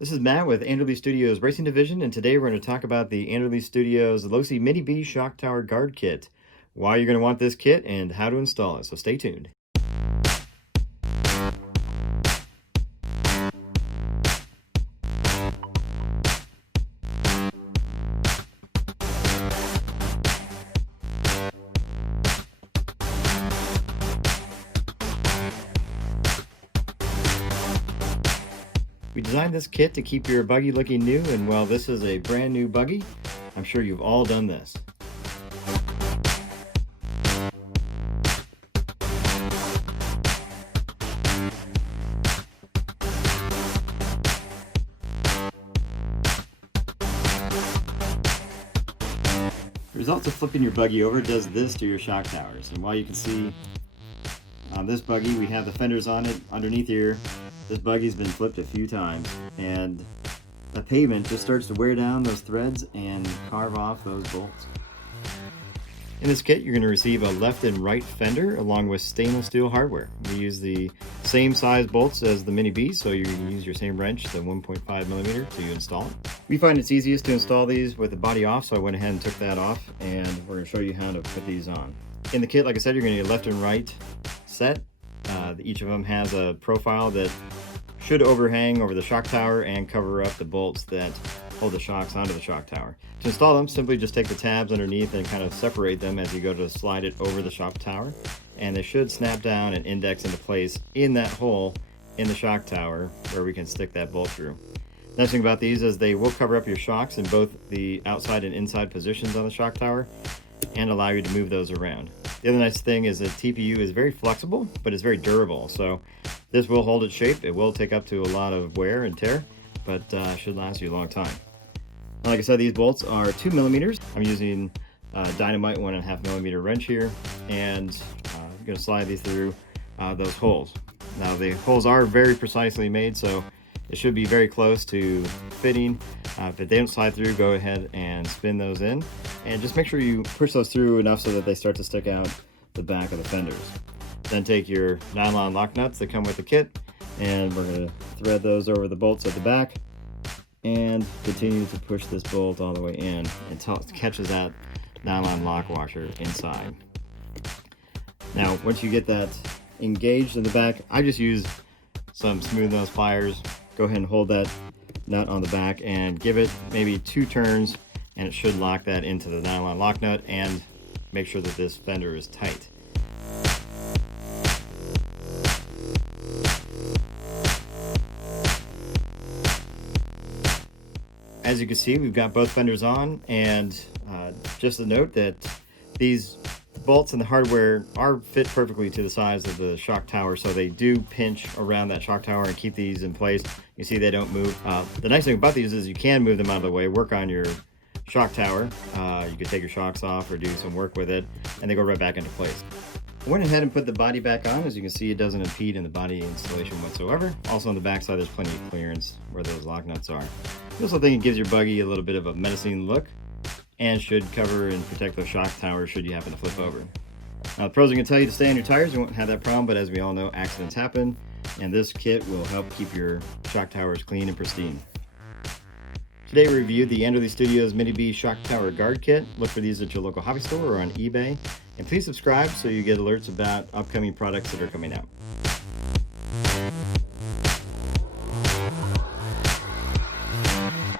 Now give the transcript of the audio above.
This is Matt with Anderle Studios Racing Division, and today we're going to talk about the Anderle Studios Losi Mini B Shock Tower Guard Kit, why you're going to want this kit, and how to install it, so stay tuned. We designed this kit to keep your buggy looking new, and while this is a brand new buggy, I'm sure you've all done this. The result of flipping your buggy over does this to your shock towers, and while you can see on this buggy we have the fenders on it underneath here, this buggy's been flipped a few times, and the pavement just starts to wear down those threads and carve off those bolts. In this kit, you're going to receive a left and right fender along with stainless steel hardware. We use the same size bolts as the Mini B, so you can use your same wrench, the 1.5 millimeter, to install it. We find it's easiest to install these with the body off, so I went ahead and took that off, and we're going to show you how to put these on. In the kit, like I said, you're going to get left and right set. Each of them has a profile that should overhang over the shock tower and cover up the bolts that hold the shocks onto the shock tower. To install them, simply just take the tabs underneath and kind of separate them as you go to slide it over the shock tower, and they should snap down and index into place in that hole in the shock tower where we can stick that bolt through. The nice thing about these is they will cover up your shocks in both the outside and inside positions on the shock tower and allow you to move those around. The other nice thing is that TPU is very flexible, but it's very durable, so this will hold its shape. It will take up to a lot of wear and tear, but should last you a long time. Like I said, these bolts are 2 millimeters. I'm using Dynamite 1.5 millimeter wrench here, and I'm going to slide these through those holes. Now the holes are very precisely made, so it should be very close to fitting. If they don't slide through, go ahead and spin those in, and just make sure you push those through enough so that they start to stick out the back of the fenders. Then take your nylon lock nuts that come with the kit, and we're going to thread those over the bolts at the back and continue to push this bolt all the way in until it catches that nylon lock washer inside. Now, once you get that engaged in the back, I just use some smooth nose pliers. Go ahead and hold that nut on the back and give it maybe 2 turns, and it should lock that into the nylon lock nut and make sure that this fender is tight. As you can see, we've got both fenders on, and just a note that these bolts and the hardware are fit perfectly to the size of the shock tower, so they do pinch around that shock tower and keep these in place. You see they don't move. The nice thing about these is you can move them out of the way, work on your shock tower. You can take your shocks off or do some work with it, and they go right back into place. I went ahead and put the body back on. As you can see, it doesn't impede in the body installation whatsoever. Also on the back side, there's plenty of clearance where those lock nuts are. I also think it gives your buggy a little bit of a menacing look and should cover and protect the shock tower should you happen to flip over. Now, the pros are going to tell you to stay on your tires. You won't have that problem, but as we all know, accidents happen, and this kit will help keep your shock towers clean and pristine. Today we reviewed the Anderle Studios Mini B Shock Tower Guard Kit. Look for these at your local hobby store or on eBay. And please subscribe so you get alerts about upcoming products that are coming out.